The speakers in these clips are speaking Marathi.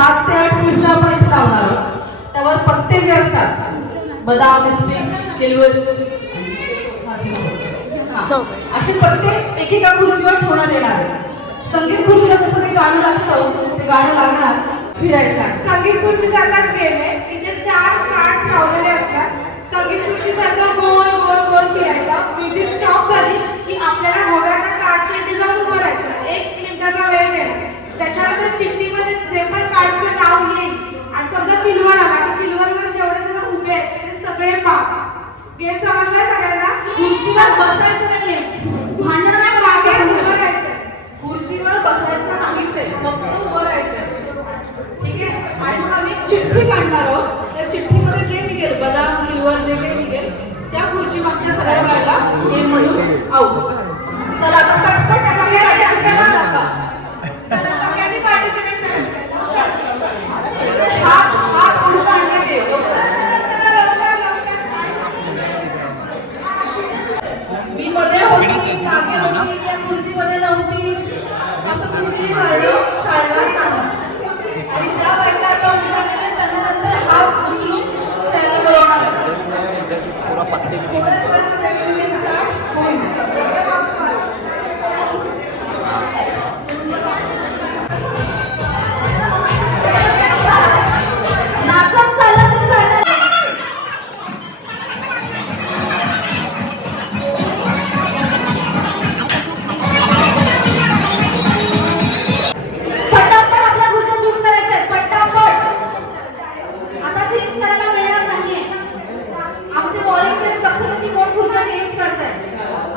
7 ते 8 खुर्च्या आपण इथे लावणार आहोत. त्यावर पत्ते जे असतात बदाम बिस्किट केळवण असे पत्ते एकेका खुर्चीवर ठेवण्यात येणार. संगीत खुर्चीला कसं काही गाणं लागतं ते गाणं लागणार. फिरायचं आहे. संगीत खुर्चीसारखाच गेम आहे. इथे 4 कार्ड्स लावलेले असतात. संगीत खुर्चीसारखं गोल गोल गोल फिरायचा. म्युझिक स्टॉप झाली की आपल्याला हव्या त्या कार्डच्या इथे जाऊन उभं राहायचं. 1 मिनिटाचा वेळ देणार. त्याच्यानंतर चिठ्ठीमध्ये जे पण कार्डचं नाव येईल आणि समजा पिलवर आला की पिलवरवर जेवढे जण उभे आहेत ते सगळे पाव. गेम समजला सगळ्यांना? खुर्चीवर बसायचं नाहीये. भांडण मागे उभं राहायचं. खुर्चीवर बसायचं नाहीच आहे, फक्त उभं राहायचं. ठीक आहे. आणि मग आम्ही चिठ्ठी काढणार आहोत. त्या चिठ्ठीमध्ये जे निघेल बदाम किलवर जे काही निघेल त्या खुर्ची मागच्या सगळ्या बायला गेम मधून आऊट. चला आता पटपट सगळ्यांनी पार्टिसिपेट करायचं. हात उडून आणण्यात येईल. मी मध्ये होती, मागे होती, त्या खुर्चीमध्ये नव्हती, असं खुर्ची काढलं चालणार नाही. आणि ज्या बायका आता उभ्या केल्या त्यांना नंतर हात उचलून खेळायला बोलवणार आहे. थोड्याच वेळामध्ये म्युझिक स्टार्ट होईल. नाचत चालत तर चालणार. पटापट आपल्या खुर्च्या चूज करायच्या आहेत. पटापट. आता चेंज करायला मिळणार नाहीये. आमचे व्हॉलंटियर्स लक्ष देतील की कोण खुर्च्या चेंज करताय.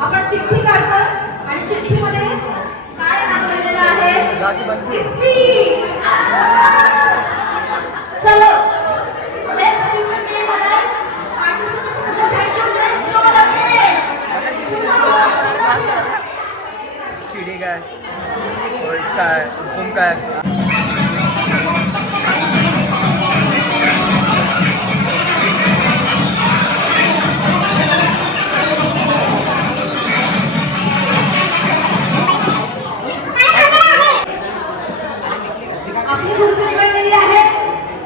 आपण चिठ्ठी काढतोय आणि चिठ्ठीमध्ये काय नाव लिहिलेलं आहे? स्पीक. चलो let's keep the game alive. Participation बद्दल थँक्यू. Let's go again. चिड़ी का है और इसका है हुकुम का है. आपली खुर्ची निवडलेली आहे.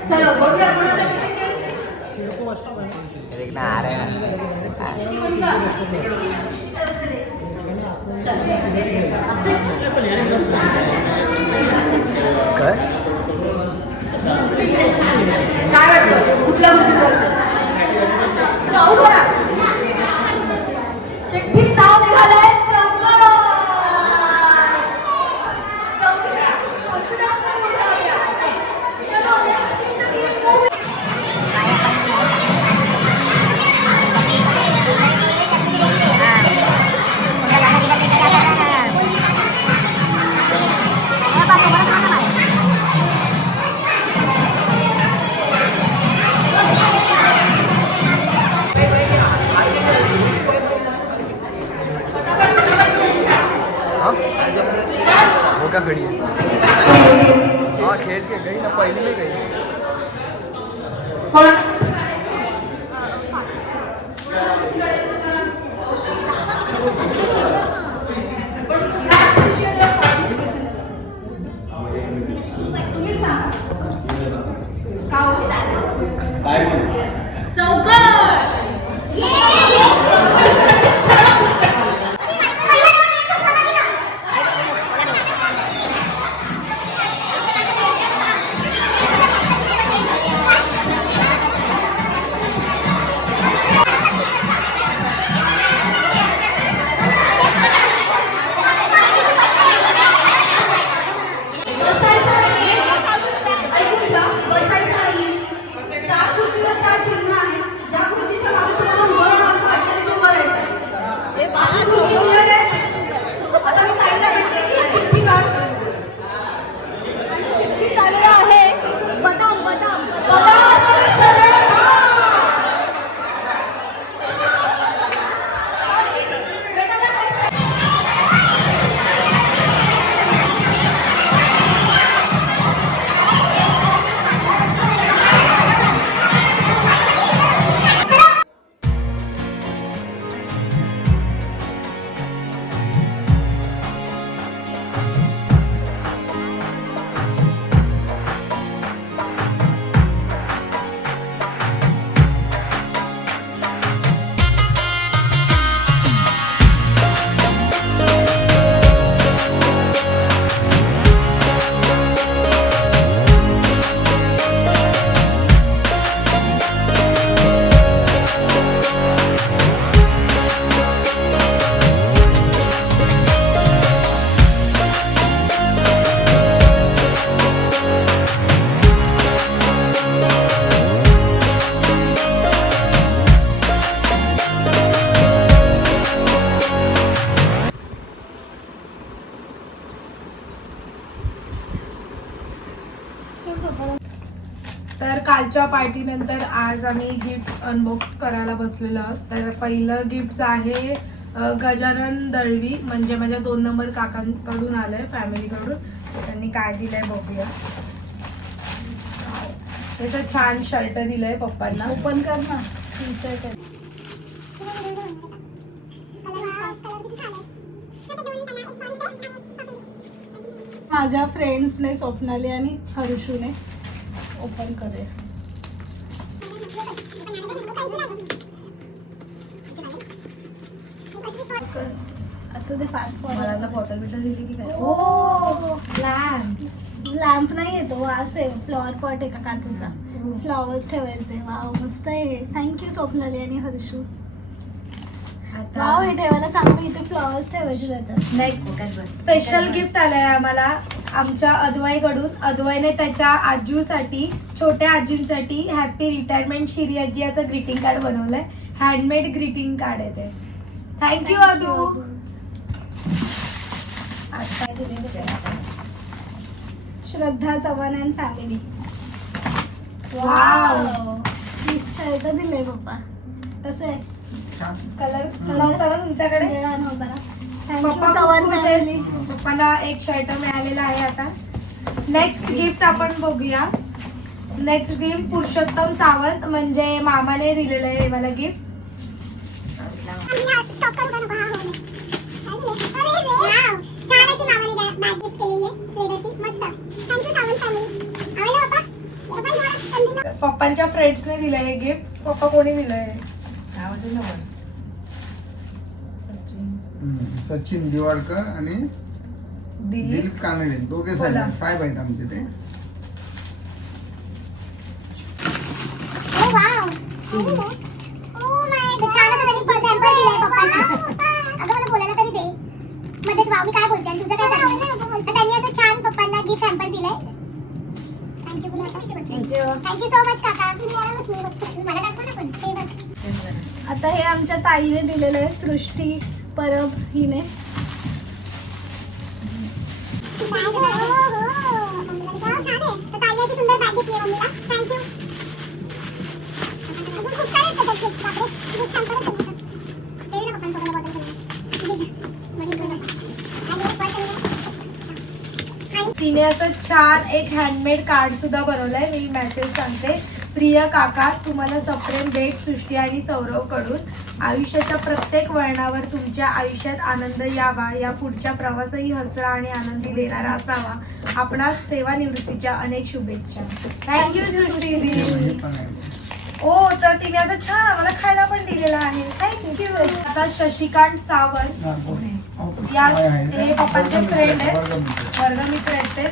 चलो बघूया कोणाला डिसिजन. देखना आ रहे हैं. काय वाटतं कुठल्या खुर्चीचं असेल? जाऊ बघा. चिठ्ठीत नाव निघालंय चौकार. चलो next in the game move. वो क्या खड़ी है? हाँ खेल के गई ना, पहले में गई. तुम्ही सांगा काय चौकार. खूपच्या पार्टीनंतर आज आम्ही गिफ्ट अनबॉक्स करायला बसलेलो आहोत. तर पहिलं गिफ्ट आहे गजानन दळवी, म्हणजे माझ्या 2 नंबर काकांकडून आलंय, फॅमिलीकडून. त्यांनी काय दिलंय बघूया. त्याचं छान शर्ट दिलंय पप्पांना. ओपन कर ना. माझ्या फ्रेंड्सने, स्वप्नाली आणि हर्षूने ओपन करे. असं ते फास्ट मला बॉटल बिटल दिली की काय? ओ लॅम्प नाही येतो, वास आहे. फ्लॉवर पॉट आहे का काचेचा, फ्लॉवर्स ठेवायचे. वाव मस्त आहे. थँक्यू स्वप्नाली आणि हर्षू. वाव हे ठेवायला चांगलं, इथे फ्लॉवर्स ठेवायचे त्याच्यात. नेक्स्ट स्पेशल गिफ्ट आलंय आम्हाला आमच्या अद्वैकडून. अद्वैने त्याच्या आजूसाठी, छोट्या आजींसाठी हॅपी रिटायरमेंट शिरी आजी असं ग्रीटिंग कार्ड बनवलंय. हँडमेड ग्रीटिंग कार्ड आहे ते. थँक्यू अदू. आता Shraddha Chavan and family. Wow. Shirt दिले पप्पा. कसं आहे? कलर नव्हता ना तुमच्याकडे? वेळा नव्हता ना. पप्पा थँक्यू चव्हाण खुश फॅमिली. आहेत. पप्पाला एक शर्ट मिळालेला आहे. आता नेक्स्ट गिफ्ट आपण बघूया. नेक्स्ट गिफ्ट पुरुषोत्तम सावंत, म्हणजे मामाने दिलेलं आहे मला गिफ्ट. पप्पांच्या फ्रेंड्सने दिलंय हे गिफ्ट. पप्पा कोणी दिलंय? नावाचं नंबर सचिन दिवाडकर आणि दिलीप कानडे, दोघे बोला. साहेब आहेत आमचे ते. थँक्यू सो मच काका. आता हे आमच्या ताईने दिलेलं आहे, सृष्टी परब हिने. तिने असं छान एक हँडमेड कार्ड सुद्धा बनवलंय. मी मेसेज सांगते. प्रिय काका, तुम्हाला सप्रेम भेट सृष्टी आणि सौरव कडून. आयुष्याच्या प्रत्येक वळणावर तुमच्या आयुष्यात आनंद यावा, या पुढच्या प्रवासही हसरा आणि आनंदी देणारा असावा. आपणास सेवानिवृत्तीच्या अनेक शुभेच्छा. थँक्यू सृष्टी. हे पण आहे. ओ, तर तिने आता छान आम्हाला खायला पण दिलेलं आहे. थँक्यू. आता शशिकांत सावंत, हा, बोल. या आहे. हे पप्पांचे फ्रेंड आहेत, वर्गमित्र. वर्गमित्र आहेत ते.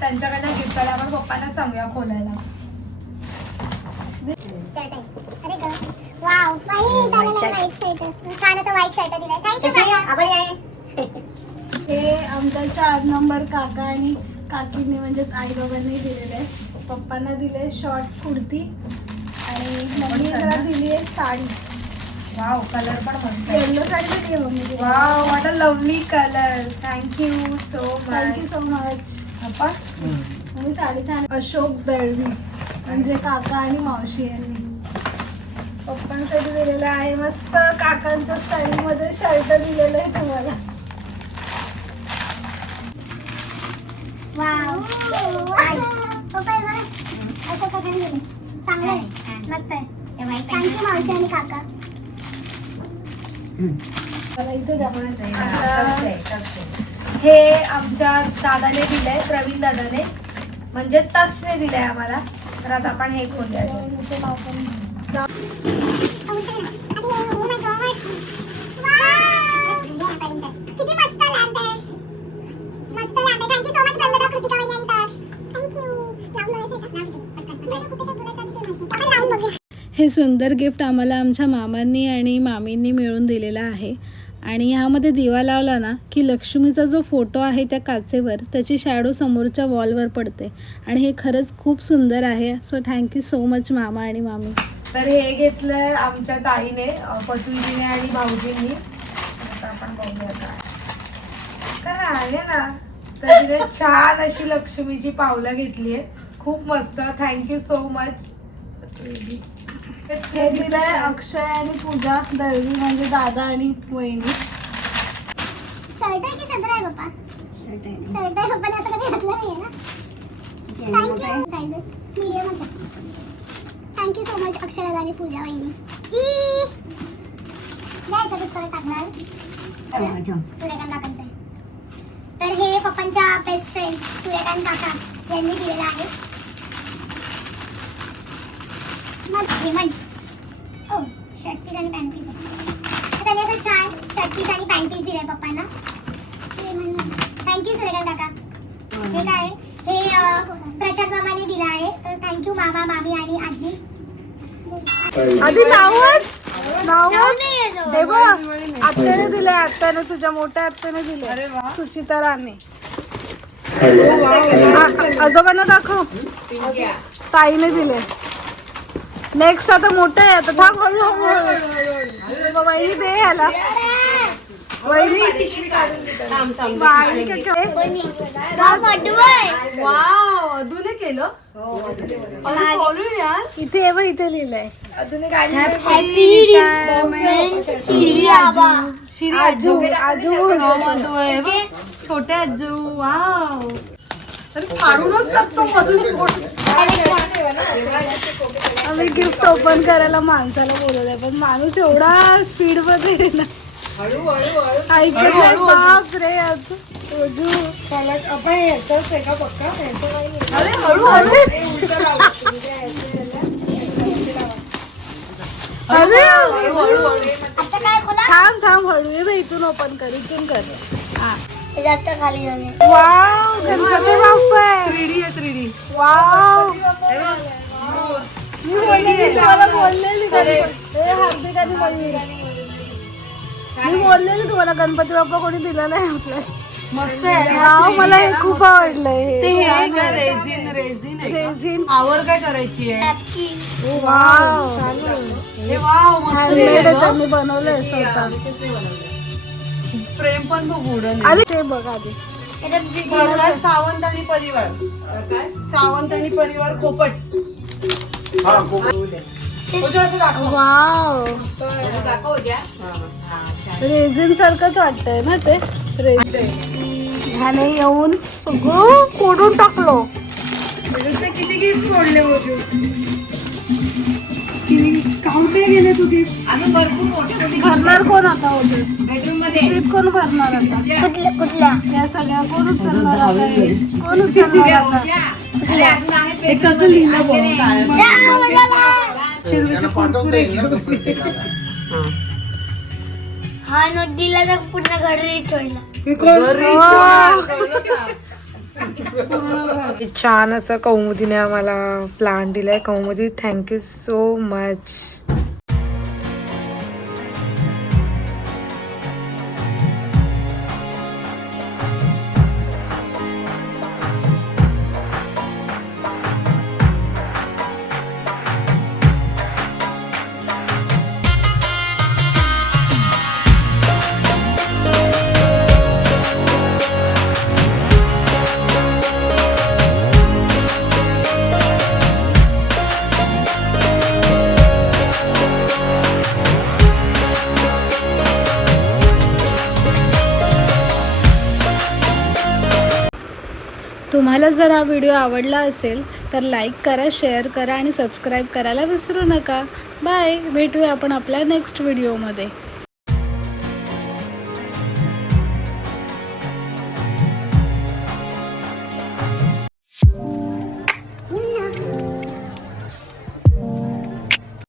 त्यांच्याकडनं गिफ्ट आला. आपण पप्पांना सांगूया खोलायला. वाव छान असं व्हाईट शर्ट दिलाय. थँक्यू. हे आमच्या 4 नंबर काका आणि काकीने, म्हणजेच आई बाबांनी दिलेले आहे. पप्पांना दिले शॉर्ट कुर्ती आणि मम्मीला दिली आहे साडी. वाव, कलर पण मस्त आहे. येल्लो साडी दिली आहे mummy. Wow, what a lovely colour. Thank you so thank you much. So much. पप्पा, मम्मी साडी छान. अशोक दळवी, म्हणजे काका आणि मावशी यांनी पप्पांसाठी दिलेलं आहे. मस्त काकांच्या स्टाईलमध्ये शर्ट दिलेलं आहे तुम्हाला. मला इथे हे आमच्या दादाने दिलंय, प्रवीण दादाने, म्हणजे तक्षने दिलंय आम्हाला. तर आता आपण हे खोलूया. हे सुंदर गिफ्ट आम्हाला आमच्या मामांनी आणि मामींनी मिळून दिलेलं आहे. आणि ह्यामध्ये दिवा लावला ना की लक्ष्मीचा जो फोटो आहे त्या काचेवर, त्याची शॅडो समोरच्या वॉलवर पडते. आणि हे खरंच खूप सुंदर आहे. सो थँक्यू सो मच मामा आणि मामी. तर हे घेतलंय आमच्या ताईने, पतुजीने आणि भाऊजींनी. आता आपण बघूया काय आहे ना. तर तिने छान अशी लक्ष्मीची पावलं घेतली आहे. खूप मस्त. थँक्यू सो मच हे दिलंय अक्षय आणि पूजा दळवी म्हणजे दादा आणि वहिनी. शर्ट आहे की सदरा आहे पप्पा? शर्ट आहे पप्पाने आता कधी घातलं नाहीये ना. थँक्यू साईज मीडियम होता. थँक्यू सो मच अक्षय दादा आणि पूजा वहिनी. नाही तर पुस्तक टाकणार सूर्यकांत काकांचं आहे. तर हे पप्पांच्या बेस्ट फ्रेंड सूर्यकांत काका यांनी दिलेलं आहे. ओ शर्ट पीस आणि पॅन्ट पीस आहे. त्यांनी असं छान शर्ट पीस आणि पॅन्ट पीस दिलंय पप्पांना. थँक्यू सूर्यकांत काका. हे काय हे प्रशांत मामाने दिलं आहे. तर थँक्यू मामा मामी आणि आजी. आधी नावच हे बघ आत्याने दिले. आत्याने तुझ्या मोठ्या आत्याने दिले. सुचिता राणे. आजोबांना दाखव. ताईने दिले. नेक्स्ट आता मोठं आहे. आता थांब हळूहळू. वहिनी दे याला. वहिनी वाव अजूनही केलं. इथे आहे बघ, इथे लिहिलंय आजू. आजू बोलतो. छोटे आजू. वाव फाडूनच टाकतो मधून. आम्ही गिफ्ट ओपन करायला माणसाला बोलवलंय पण माणूस एवढा स्पीड मध्ये आहे ना ऐकत नाही. बाप रे आजू. आपण येतच आहे का पक्का? अरे हळूहळू. अरे आता काय बोला? थांब थांब हळू ये बाई. इथून ओपन कर. इथून कर. हे जास्त खाली जाऊन. वाव गणपती बाप्पा आहे. 3D आहे 3D. वाव मी बोललेली तुम्हाला. बोललेली हार्दिक आणि मयूर. मी बोललेली तुम्हाला गणपती बाप्पा कोणी दिला नाही आपल्याला. मस्त आहे. वाव मला हे खूप आवडलंय. ते हे हे काय रेझिन रेझिन आहे का? रेझिन. आवर काय करायची आहे? वाव हे वाव मस्त हँडमेड आहे आहे. गं. त्यांनी बनवलंय स्वतः. प्रेम पण बघ उडन. अरे ते बघ आधी. प्रकाश सावंत आणि परिवार. सावंत आणि परिवार खोपट. हा खूप तुझं असं दाखव. वाव रेझिन सारखंच वाटतंय ना ते. ह्याने येऊन सगळं फोडून टाकलो. किती गिफ्ट सोडले होते. काउंटे गेले तू गिफ्ट. भरणार कोण आता होते? पिशवीत कोण भरणार आता? कुठल्या या सगळ्या कोण उचलणार आता? हे? कोण उचलणार आता? हे कसं लिहिलं बघ त्यांना पाठवता येईल ना तो प्रत्येकाला. हा नोट दिला तर पूर्ण घर रीच होईल. छान असं कौमुदीने आम्हाला प्लांट दिलाय. कौमुदी थँक्यू सो मच. तुम्हाला जर हा व्हिडिओ आवडला असेल तर लाईक करा, शेअर करा आणि सबस्क्राईब करायला विसरू नका. बाय. भेटूया आपण आपल्या नेक्स्ट व्हिडिओमध्ये.